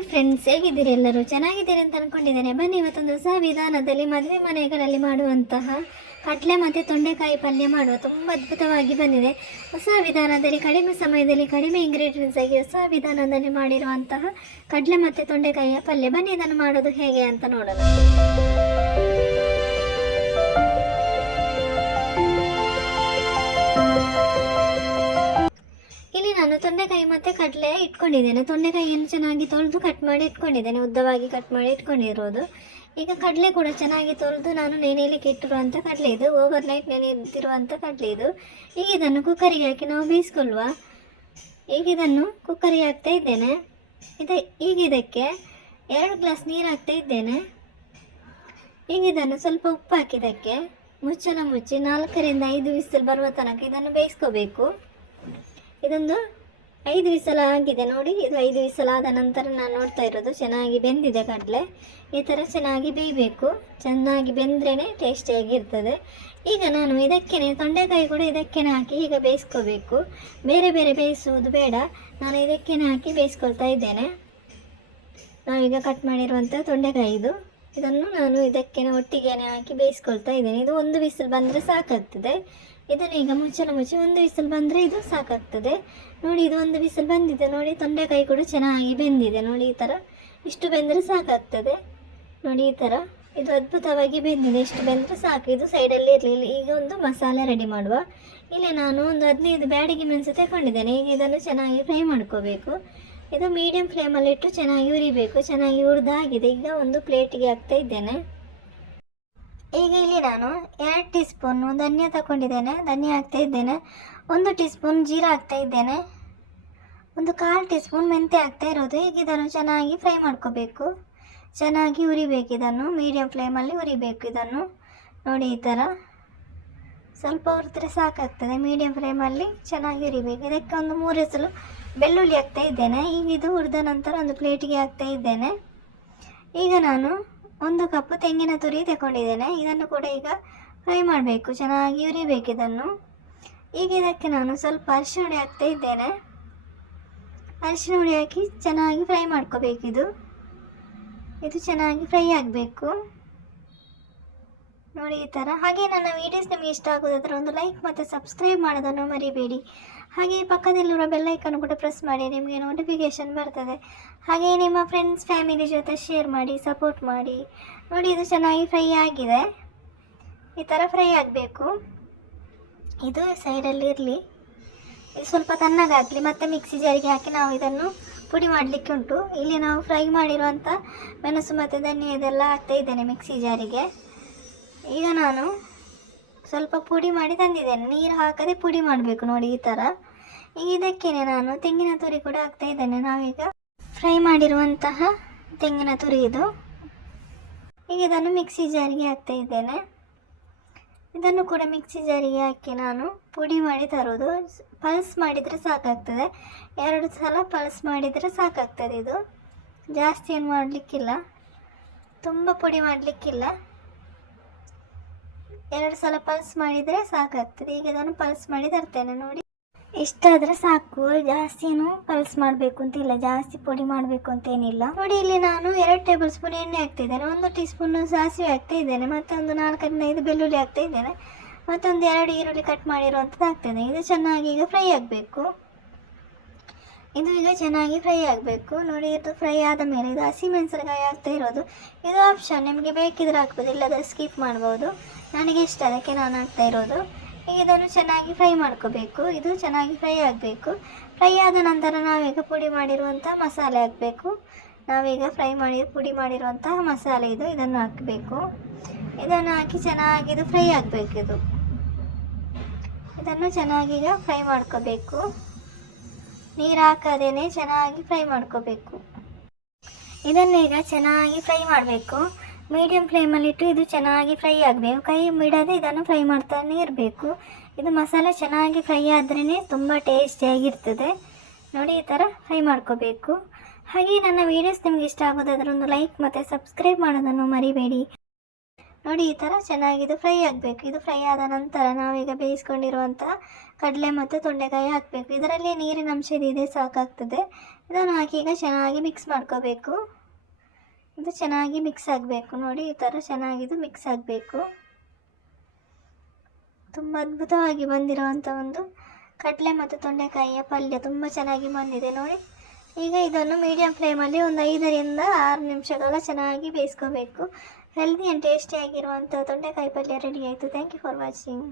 Hi friends ಹೇಗಿದ್ದೀರಿ ಎಲ್ಲರೂ? ಚೆನ್ನಾಗಿದ್ದೀರಿ ಅಂತ ಅನ್ಕೊಂಡಿದ್ದೇನೆ. ಬನ್ನಿ, ಇವತ್ತೊಂದು ಹೊಸ ವಿಧಾನದಲ್ಲಿ ಮದುವೆ ಮನೆಗಳಲ್ಲಿ ಮಾಡುವಂತಹ ಕಡಲೆ ಮತ್ತು ತೊಂಡೆಕಾಯಿ ಪಲ್ಯ ಮಾಡುವ ತುಂಬ ಅದ್ಭುತವಾಗಿ ಬಂದಿದೆ. ಹೊಸ ವಿಧಾನದಲ್ಲಿ, ಕಡಿಮೆ ಸಮಯದಲ್ಲಿ, ಕಡಿಮೆ ಇಂಗ್ರೀಡಿಯೆಂಟ್ಸ್ ಆಗಿ ಹೊಸ ವಿಧಾನದಲ್ಲಿ ಮಾಡಿರುವಂತಹ ಕಡಲೆ ಮತ್ತು ತೊಂಡೆಕಾಯಿಯ ಪಲ್ಯ. ಬನ್ನಿ, ಇದನ್ನು ಮಾಡೋದು ಹೇಗೆ ಅಂತ ನೋಡೋಣ. ಇಟ್ಕೊಂಡಿದ್ದೇನೆ. ತೊಂಡೆಕಾಯಿಯನ್ನು ಚೆನ್ನಾಗಿ ತೊಳೆದು ಕಟ್ ಮಾಡಿ ಇಟ್ಕೊಂಡಿದ್ದೇನೆ. ಉದ್ದವಾಗಿ ಕಟ್ ಮಾಡಿ ಇಟ್ಕೊಂಡಿರೋದು. ಈಗ ಕಡಲೆ ಕೂಡ ಚೆನ್ನಾಗಿ ತೊಳೆದು ನಾನು ನೆನೆಯಲಿಕ್ಕೆ ಇಟ್ಟಿರುವಂಥ ಕಡಲೆ ಇದು. ಓವರ್ ನೈಟ್ ನೆನೆದಿರುವಂಥ ಕಡಲೆ ಇದು. ಈಗ ಇದನ್ನು ಕುಕ್ಕರಿಗೆ ಹಾಕಿ ನಾವು ಬೇಯಿಸ್ಕೊಳ್ಳುವ ಈಗ ಇದನ್ನು ಕುಕ್ಕರಿಗೆ ಹಾಕ್ತಾ ಇದ್ದೇನೆ. ಇದು, ಈಗ ಇದಕ್ಕೆ ಎರಡು ಗ್ಲಾಸ್ ನೀರು ಹಾಕ್ತಾ ಇದ್ದೇನೆ. ಈಗ ಇದನ್ನು ಸ್ವಲ್ಪ ಉಪ್ಪು ಹಾಕಿದ್ದಕ್ಕೆ ಮುಚ್ಚಳ ಮುಚ್ಚಿ ನಾಲ್ಕರಿಂದ ಐದು ವಿಸಿಲ್ ಬರುವ ತನಕ ಇದನ್ನು ಬೇಯಿಸ್ಕೋಬೇಕು. ಇದೊಂದು ಐದು ವಿಸಲ ಆಗಿದೆ ನೋಡಿ, ಇದು ಐದು ವಿಸಲ ಆದ ನಂತರ ನಾನು ನೋಡ್ತಾ ಇರೋದು, ಚೆನ್ನಾಗಿ ಬೆಂದಿದೆ ಕಡಲೆ. ಈ ಥರ ಚೆನ್ನಾಗಿ ಬೇಯಬೇಕು. ಚೆನ್ನಾಗಿ ಬೆಂದ್ರೇ ಟೇಸ್ಟಿಯಾಗಿರ್ತದೆ. ಈಗ ನಾನು ಇದಕ್ಕೇನೆ, ತೊಂಡೆಕಾಯಿ ಕೂಡ ಇದಕ್ಕೇನೆ ಹಾಕಿ ಈಗ ಬೇಯಿಸ್ಕೋಬೇಕು. ಬೇರೆ ಬೇರೆ ಬೇಯಿಸುವುದು ಬೇಡ, ನಾನು ಇದಕ್ಕೇನೆ ಹಾಕಿ ಬೇಯಿಸ್ಕೊಳ್ತಾ ಇದ್ದೇನೆ. ನಾವೀಗ ಕಟ್ ಮಾಡಿರುವಂಥ ತೊಂಡೆಕಾಯಿ ಇದು. ಇದನ್ನು ನಾನು ಇದಕ್ಕೆ ಒಟ್ಟಿಗೆನೆ ಹಾಕಿ ಬೇಯಿಸ್ಕೊಳ್ತಾ ಇದ್ದೇನೆ. ಇದು ಒಂದು ಬಿಸಿಲು ಬಂದರೆ ಸಾಕಾಗ್ತದೆ. ಇದನ್ನು ಈಗ ಮುಚ್ಚಲು ಮುಚ್ಚಿ ಒಂದು ಬಿಸಿಲು ಬಂದರೆ ಇದು ಸಾಕಾಗ್ತದೆ. ನೋಡಿ, ಇದು ಒಂದು ಬಿಸಿಲು ಬಂದಿದೆ. ನೋಡಿ, ತೊಂಡೆಕಾಯಿ ಕೂಡ ಚೆನ್ನಾಗಿ ಬೆಂದಿದೆ. ನೋಡಿ, ಈ ಥರ ಇಷ್ಟು ಬೆಂದರೆ ಸಾಕಾಗ್ತದೆ. ನೋಡಿ, ಈ ಥರ. ಇದು ಅದ್ಭುತವಾಗಿ ಬೆಂದಿದೆ. ಎಷ್ಟು ಬೆಂದರೆ ಸಾಕು. ಇದು ಸೈಡಲ್ಲಿ ಇರಲಿಲ್ಲ ಈಗ ಒಂದು ಮಸಾಲೆ ರೆಡಿ ಮಾಡುವ. ಇಲ್ಲಿ ನಾನು ಒಂದು ಹದಿನೈದು ಬ್ಯಾಡಿಗೆ ಮೆಣಸು ತಗೊಂಡಿದ್ದೇನೆ ಈಗ ಇದನ್ನು ಚೆನ್ನಾಗಿ ಫ್ರೈ ಮಾಡ್ಕೋಬೇಕು. ಇದು ಮೀಡಿಯಂ ಫ್ಲೇಮಲ್ಲಿ ಇಟ್ಟು ಚೆನ್ನಾಗಿ ಉರಿಬೇಕು. ಚೆನ್ನಾಗಿ ಹುರಿದಾಗಿದೆ ಈಗ ಒಂದು ಪ್ಲೇಟಿಗೆ ಹಾಕ್ತಾ ಇದ್ದೇನೆ. ಈಗ ಇಲ್ಲಿ ನಾನು ಎರಡು ಟೀ ಸ್ಪೂನು ಧನಿಯಾ ತಗೊಂಡಿದ್ದೇನೆ ಧನಿಯಾ ಹಾಕ್ತಾ ಇದ್ದೇನೆ. ಒಂದು ಟೀ ಸ್ಪೂನ್ ಜೀರಾ ಹಾಕ್ತಾ ಇದ್ದೇನೆ. ಒಂದು ಕಾಲು ಟೀ ಸ್ಪೂನ್ ಮೆಂತ್ಯ ಹಾಕ್ತಾ ಇರೋದು. ಈಗ ಇದನ್ನು ಚೆನ್ನಾಗಿ ಫ್ರೈ ಮಾಡ್ಕೋಬೇಕು. ಚೆನ್ನಾಗಿ ಉರಿಬೇಕು ಇದನ್ನು. ಮೀಡಿಯಂ ಫ್ಲೇಮಲ್ಲಿ ಉರಿಬೇಕು ಇದನ್ನು. ನೋಡಿ ಈ ಥರ. ಸ್ವಲ್ಪ ಹುರಿದ್ರೆ ಸಾಕಾಗ್ತದೆ. ಮೀಡಿಯಂ ಫ್ಲೇಮಲ್ಲಿ ಚೆನ್ನಾಗಿ ಉರಿಬೇಕು. ಇದಕ್ಕೆ ಒಂದು ಮೂರು ಹೆಸಲು ಬೆಳ್ಳುಳ್ಳಿ ಹಾಕ್ತಾ ಇದ್ದೇನೆ. ಈಗ ಇದು ಹುರಿದ ನಂತರ ಒಂದು ಪ್ಲೇಟಿಗೆ ಹಾಕ್ತಾ ಇದ್ದೇನೆ. ಈಗ ನಾನು ಒಂದು ಕಪ್ಪು ತೆಂಗಿನ ತುರಿ ತಗೊಂಡಿದ್ದೇನೆ ಇದನ್ನು ಕೂಡ ಈಗ ಫ್ರೈ ಮಾಡಬೇಕು. ಚೆನ್ನಾಗಿ ಉರಿಬೇಕು ಇದನ್ನು. ಈಗ ಇದಕ್ಕೆ ನಾನು ಸ್ವಲ್ಪ ಅರಿಶಿನ ಹುಡಿ ಹಾಕ್ತಾ ಇದ್ದೇನೆ. ಅರಿಶಿನ ಹುಡಿ ಹಾಕಿ ಚೆನ್ನಾಗಿ ಫ್ರೈ ಮಾಡ್ಕೋಬೇಕಿದು ಇದು ಚೆನ್ನಾಗಿ ಫ್ರೈ ಆಗಬೇಕು. ನೋಡಿ ಈ ಥರ. ಹಾಗೆ ನನ್ನ ವೀಡಿಯೋಸ್ ನಿಮಗೆ ಇಷ್ಟ ಆಗೋದಾದ್ರೆ ಒಂದು ಲೈಕ್ ಮತ್ತು ಸಬ್ಸ್ಕ್ರೈಬ್ ಮಾಡೋದನ್ನು ಮರಿಬೇಡಿ. ಹಾಗೆ ಪಕ್ಕದಲ್ಲಿರುವ ಬೆಲ್ಲೈಕನ್ನು ಕೂಡ ಪ್ರೆಸ್ ಮಾಡಿ, ನಿಮಗೆ ನೋಟಿಫಿಕೇಷನ್ ಬರ್ತದೆ. ಹಾಗೆ ನಿಮ್ಮ ಫ್ರೆಂಡ್ಸ್ ಫ್ಯಾಮಿಲಿ ಜೊತೆ ಶೇರ್ ಮಾಡಿ ಸಪೋರ್ಟ್ ಮಾಡಿ. ನೋಡಿ ಇದು ಚೆನ್ನಾಗಿ ಫ್ರೈ ಆಗಿದೆ. ಈ ಥರ ಫ್ರೈ ಆಗಬೇಕು. ಇದು ಸೈಡಲ್ಲಿ ಇರಲಿ. ಇದು ಸ್ವಲ್ಪ ತಣ್ಣಗಾಗಲಿ, ಮತ್ತೆ ಮಿಕ್ಸಿ ಜಾರಿಗೆ ಹಾಕಿ ನಾವು ಇದನ್ನು ಪುಡಿ ಮಾಡಲಿಕ್ಕೆ ಉಂಟು. ಇಲ್ಲಿ ನಾವು ಫ್ರೈ ಮಾಡಿರುವಂಥ ಮೆಣಸು ಮತ್ತು ಧನಿಯಾ ಇದೆಲ್ಲ ಹಾಕ್ತಾ ಇದ್ದೇನೆ ಮಿಕ್ಸಿ ಜಾರಿಗೆ. ಈಗ ನಾನು ಸ್ವಲ್ಪ ಪುಡಿ ಮಾಡಿ ತಂದಿದ್ದೇನೆ. ನೀರು ಹಾಕದೆ ಪುಡಿ ಮಾಡಬೇಕು ನೋಡಿ ಈ ಥರ ಈಗ ಇದಕ್ಕೇನೆ ನಾನು ತೆಂಗಿನ ತುರಿ ಕೂಡ ಹಾಕ್ತಾ ಇದ್ದೇನೆ. ನಾವೀಗ ಫ್ರೈ ಮಾಡಿರುವಂತಹ ತೆಂಗಿನ ತುರಿ ಇದು. ಈಗ ಇದನ್ನು ಮಿಕ್ಸಿ ಜಾರಿಗೆ ಹಾಕ್ತಾ ಇದ್ದೇನೆ. ಇದನ್ನು ಕೂಡ ಮಿಕ್ಸಿ ಜಾರಿಗೆ ಹಾಕಿ ನಾನು ಪುಡಿ ಮಾಡಿ ತರೋದು. ಪಲ್ಸ್ ಮಾಡಿದರೆ ಸಾಕಾಗ್ತದೆ. ಎರಡು ಸಲ ಪಲ್ಸ್ ಮಾಡಿದರೆ ಸಾಕಾಗ್ತದೆ ಇದು. ಜಾಸ್ತಿ ಏನು ಮಾಡಲಿಕ್ಕಿಲ್ಲ. ತುಂಬ ಪುಡಿ ಮಾಡಲಿಕ್ಕಿಲ್ಲ. ಎರಡು ಸಲ ಪಲ್ಸ್ ಮಾಡಿದರೆ ಸಾಕಾಗ್ತದೆ. ಈಗ ಇದನ್ನು ಪಲ್ಸ್ ಮಾಡಿ ತರ್ತೇನೆ ನೋಡಿ. ಇಷ್ಟಾದರೆ ಸಾಕು ಜಾಸ್ತಿ ಏನು ಪಲ್ಸ್ ಮಾಡಬೇಕು ಅಂತ ಇಲ್ಲ, ಜಾಸ್ತಿ ಪುಡಿ ಮಾಡಬೇಕು ಅಂತ ಏನಿಲ್ಲ. ನೋಡಿ, ಇಲ್ಲಿ ನಾನು ಎರಡು ಟೇಬಲ್ ಸ್ಪೂನ್ ಎಣ್ಣೆ ಹಾಕ್ತಿದ್ದೇನೆ ಒಂದು ಟೀ ಸ್ಪೂನ್ ಸಾಸಿವೆ ಹಾಕ್ತಾ ಇದ್ದೇನೆ, ಮತ್ತೊಂದು ಐದು ಬೆಳ್ಳುಳ್ಳಿ ಹಾಕ್ತಾ ಇದ್ದೇನೆ, ಮತ್ತೊಂದು ಎರಡು ಈರುಳ್ಳಿ ಕಟ್ ಮಾಡಿರುವಂಥದ್ದು ಹಾಕ್ತೇನೆ ಇದು ಚೆನ್ನಾಗಿ ಈಗ ಫ್ರೈ ಆಗಬೇಕು. ಇದು ಈಗ ಚೆನ್ನಾಗಿ ಫ್ರೈ ಆಗಬೇಕು. ನೋಡಿ, ಇದು ಫ್ರೈ ಆದ ಮೇಲೆ ಇದು ಹಸಿಮೆಣಸಿನಕಾಯಿ ಆಗ್ತಾ ಇರೋದು. ಇದು ಆಪ್ಷನ್ ನಿಮಗೆ ಬೇಕಿದ್ರೆ ಹಾಕ್ಬೋದು, ಇಲ್ಲದ್ರೆ ಸ್ಕಿಪ್ ಮಾಡ್ಬೋದು. ನನಗೆ ಇಷ್ಟ, ಅದಕ್ಕೆ ನಾನು ಹಾಕ್ತಾ ಇರೋದು. ಇದನ್ನು ಚೆನ್ನಾಗಿ ಫ್ರೈ ಮಾಡ್ಕೋಬೇಕು. ಇದು ಚೆನ್ನಾಗಿ ಫ್ರೈ ಆಗಬೇಕು. ಫ್ರೈ ಆದ ನಂತರ ನಾವೀಗ ಪುಡಿ ಮಾಡಿರುವಂಥ ಮಸಾಲೆ ಹಾಕಬೇಕು. ನಾವೀಗ ಫ್ರೈ ಮಾಡಿ, ಪುಡಿ ಮಾಡಿರುವಂಥ ಮಸಾಲೆ ಇದು, ಇದನ್ನು ಹಾಕಬೇಕು. ಇದನ್ನು ಹಾಕಿ ಚೆನ್ನಾಗಿ ಇದು ಫ್ರೈ ಆಗಬೇಕು ಇದು. ಇದನ್ನು ಈಗ ಫ್ರೈ ಮಾಡ್ಕೋಬೇಕು. ನೀರು ಹಾಕದೇನೆ ಚೆನ್ನಾಗಿ ಫ್ರೈ ಮಾಡ್ಕೋಬೇಕು. ಇದನ್ನು ಈಗ ಚೆನ್ನಾಗಿ ಫ್ರೈ ಮಾಡಬೇಕು. ಮೀಡಿಯಂ ಫ್ಲೇಮಲ್ಲಿಟ್ಟು ಇದು ಚೆನ್ನಾಗಿ ಫ್ರೈ ಆಗಬೇಕು. ಕೈ ಬಿಡದೆ ಇದನ್ನು ಫ್ರೈ ಮಾಡ್ತಾನೆ ಇರಬೇಕು. ಇದು ಮಸಾಲೆ ಚೆನ್ನಾಗಿ ಫ್ರೈ ಆದ್ರೇ ತುಂಬ ಟೇಸ್ಟಿಯಾಗಿರ್ತದೆ ನೋಡಿ ಈ ಥರ ಫ್ರೈ ಮಾಡ್ಕೋಬೇಕು. ಹಾಗೆ ನನ್ನ ವೀಡಿಯೋಸ್ ನಿಮಗೆ ಇಷ್ಟ ಆಗೋದಾದ್ರೆ ಒಂದು ಲೈಕ್ ಮತ್ತು ಸಬ್ಸ್ಕ್ರೈಬ್ ಮಾಡೋದನ್ನು ಮರಿಬೇಡಿ. ನೋಡಿ ಈ ಥರ ಚೆನ್ನಾಗಿದು ಫ್ರೈ ಆಗಬೇಕು. ಇದು ಫ್ರೈ ಆದ ನಂತರ ನಾವೀಗ ಬೇಯಿಸ್ಕೊಂಡಿರುವಂಥ ಕಡಲೆ ಮತ್ತು ತೊಂಡೆಕಾಯಿ ಹಾಕಬೇಕು. ಇದರಲ್ಲಿ ನೀರಿನ ಅಂಶ ಇದೆ ಸಾಕಾಗ್ತದೆ. ಇದನ್ನು ಹಾಕಿ ಈಗ ಚೆನ್ನಾಗಿ ಮಿಕ್ಸ್ ಮಾಡ್ಕೋಬೇಕು. ಇದು ಚೆನ್ನಾಗಿ ಮಿಕ್ಸ್ ಆಗಬೇಕು. ನೋಡಿ, ಈ ಥರ ಚೆನ್ನಾಗಿದು ಮಿಕ್ಸ್ ಆಗಬೇಕು. ತುಂಬ ಅದ್ಭುತವಾಗಿ ಬಂದಿರುವಂಥ ಒಂದು ಕಡಲೆ ಮತ್ತು ತೊಂಡೆಕಾಯಿಯ ಪಲ್ಯ ತುಂಬ ಚೆನ್ನಾಗಿ ಬಂದಿದೆ. ನೋಡಿ, ಈಗ ಇದನ್ನು ಮೀಡಿಯಂ ಫ್ಲೇಮಲ್ಲಿ ಒಂದು ಐದರಿಂದ ಆರು ನಿಮಿಷಗಳ ಚೆನ್ನಾಗಿ ಬೇಯಿಸ್ಕೋಬೇಕು. ಹೆಲ್ದಿ ಆ್ಯಂಡ್ ಟೇಸ್ಟಿಯಾಗಿರುವಂಥ ತೊಂಡೆಕಾಯಿ ಪಲ್ಯ ರೆಡಿ ಆಯಿತು. Thank you for watching